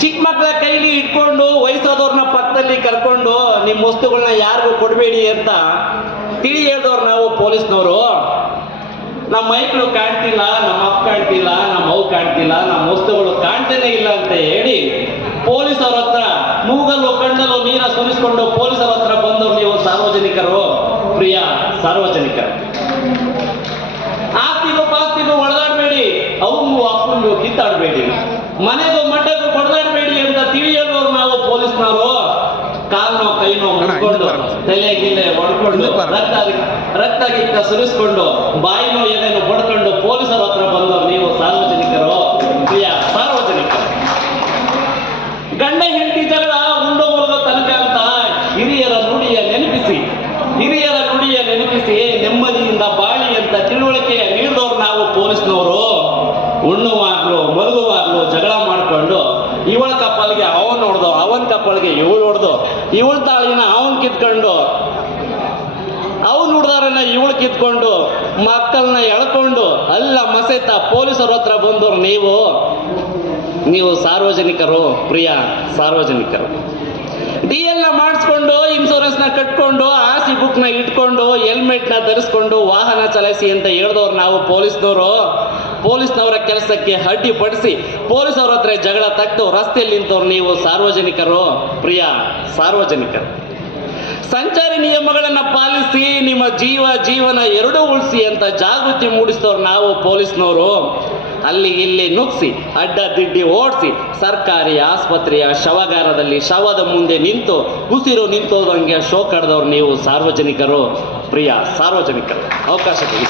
ಚಿಕ್ಕ ಮಕ್ಕಳ ಕೈಲಿ ಇಟ್ಕೊಂಡು ವಯಸ್ಸಾದವ್ರನ್ನ ಪಕ್ಕದಲ್ಲಿ ಕರ್ಕೊಂಡು ನಿಮ್ಮ ವಸ್ತುಗಳನ್ನ ಯಾರಿಗೂ ಕೊಡಬೇಡಿ ಅಂತ ತಿಳಿ ನಾವು ಪೊಲೀಸ್ನವರು. ನಮ್ಮ ಮೈಕ್ಳು ಕಾಣ್ತಿಲ್ಲ ನಮ್ಮ ಅಪ್ಪ ಕಾಣ್ತಿಲ್ಲ ನಮ್ಮ ಅವು ಕಾಣ್ತಿಲ್ಲ ನಮ್ಮ ವಸ್ತುಗಳು ಕಾಣ್ತಾನೆ ಇಲ್ಲ ಅಂತ ಹೇಳಿ ಪೊಲೀಸರ ಹತ್ರ ಮೂಗಲ್ಲು ಕಣ್ಣಲ್ಲೂ ನೀರ ಸುರಿಸ್ಕೊಂಡು ಅವ್ರ ಹತ್ರ ಬಂದವರು ನೀವು ಸಾರ್ವಜನಿಕರು, ಪ್ರಿಯ ಸಾರ್ವಜನಿಕರು. ಆಸ್ತಿಗೂ ಪಾಸ್ತಿಗೂ ಒಳಗಾಡಬೇಡಿ ಅವ್ರಿಗೂ ಅಪ್ಪನಿಗೂ ಕಿತ್ತಾಡಬೇಡಿ. ಮನೆಗೂ ಮಠಕ್ಕೂ ಕೊಡದಾಡಬೇಡಿ ಅಂತ ತಿಳಿ ಹೇಳೋರು ನಾವು ಪೊಲೀಸ್ನವರು ಕಾಲ್ನೋ ಕೈನೋ ಹೊಡ್ಕೊಂಡು ರಕ್ತ ರಕ್ತ ಗಿಕ್ತ ಸುರಿಸ್ಕೊಂಡು ನೋವು ಏನೇನು ಹೊಡ್ಕೊಂಡು ಪೊಲೀಸರ ಹತ್ರ ಬಂದು ನೀವು ಸಾರ್ವಜನಿಕರು? ಪ್ರಿಯ ಸಾರ್ವಜನಿಕರು. ಗಂಡ ಹೆಂಡತಿ ಜಗಳ ಉಂಡು ಮುರಿದ ತನಕ ಅಂತ ಹಿರಿಯರ ನುಡಿಯ ನೆನಪಿಸಿ. ಹಿರಿಯರ ನುಡಿಯ ನೆನಪಿಸಿ ನೆಮ್ಮದಿಯಿಂದ ಬಾಳಿ ಅಂತ ತಿಳುವಳಿಕೆ ನೀಡಿದವ್ರು ನಾವು ಪೊಲೀಸ್ನವರು. ಉಣ್ಣುವಾಗ್ಲು ಮಲಗುವಾಗ್ಲು ಜಗಳ ಮಾಡಿಕೊಂಡು ಇವಳ ಕಪ್ಪಲ್ಗೆ ಅವನ್ ಹೊಡೆದು ಅವನ್ ಕಪ್ಪಲ್ಗೆ ಇವಳು ಹೊಡೆದು ಇವಳ ತಾಳಿನ ಅವನ್ ಕಿತ್ಕೊಂಡು, ಅವನ್ ಹುಡ್ದಾರನ್ನ ಇವಳು ಕಿತ್ಕೊಂಡು, ಮಕ್ಕಳನ್ನ ಎಳ್ಕೊಂಡು, ಅಲ್ಲ ಮಸೆತ ಪೊಲೀಸರ ಹತ್ರ ಬಂದವ್ರು ನೀವು. ನೀವು ಸಾರ್ವಜನಿಕರು, ಪ್ರಿಯ ಸಾರ್ವಜನಿಕರು. ಡಿ ಎಲ್ನ ಮಾಡಿಸ್ಕೊಂಡು ಇನ್ಸೂರೆನ್ಸ್ನ ಕಟ್ಕೊಂಡು ಆಸಿ ಬುಕ್ನ ಇಟ್ಕೊಂಡು ಹೆಲ್ಮೆಟ್ನ ಧರಿಸ್ಕೊಂಡು, ವಾಹನ ಚಲಾಯಿಸಿ ಅಂತ ಹೇಳ್ದವ್ರು ನಾವು ಪೊಲೀಸ್ನವರು. ಪೊಲೀಸ್ನವರ ಕೆಲಸಕ್ಕೆ ಅಡ್ಡಿಪಡಿಸಿ ಪೊಲೀಸವ್ರ ಹತ್ರ ಜಗಳ ತಗ್ದು ರಸ್ತೆಯಲ್ಲಿ ನಿಂತವ್ರು ನೀವು ಸಾರ್ವಜನಿಕರು, ಪ್ರಿಯ ಸಾರ್ವಜನಿಕರು. ಸಂಚಾರಿ ನಿಯಮಗಳನ್ನು ಪಾಲಿಸಿ, ನಿಮ್ಮ ಜೀವ ಜೀವನ ಎರಡೂ ಉಳಿಸಿ ಅಂತ ಜಾಗೃತಿ ಮೂಡಿಸಿದವ್ರು ನಾವು ಪೊಲೀಸ್ನವರು. ಅಲ್ಲಿ ಇಲ್ಲಿ ನುಗ್ಸಿ, ಅಡ್ಡ ದಿಡ್ಡಿ ಓಡಿಸಿ, ಸರ್ಕಾರಿ ಆಸ್ಪತ್ರೆಯ ಶವಗಾರದಲ್ಲಿ ಶವದ ಮುಂದೆ ನಿಂತು, ಉಸಿರು ನಿಂತೋದಂಗೆ ಶೋ ಕಡ್ದವ್ರು ನೀವು ಸಾರ್ವಜನಿಕರು, ಪ್ರಿಯ ಸಾರ್ವಜನಿಕರು. ಅವಕಾಶ ಕೊಡಿ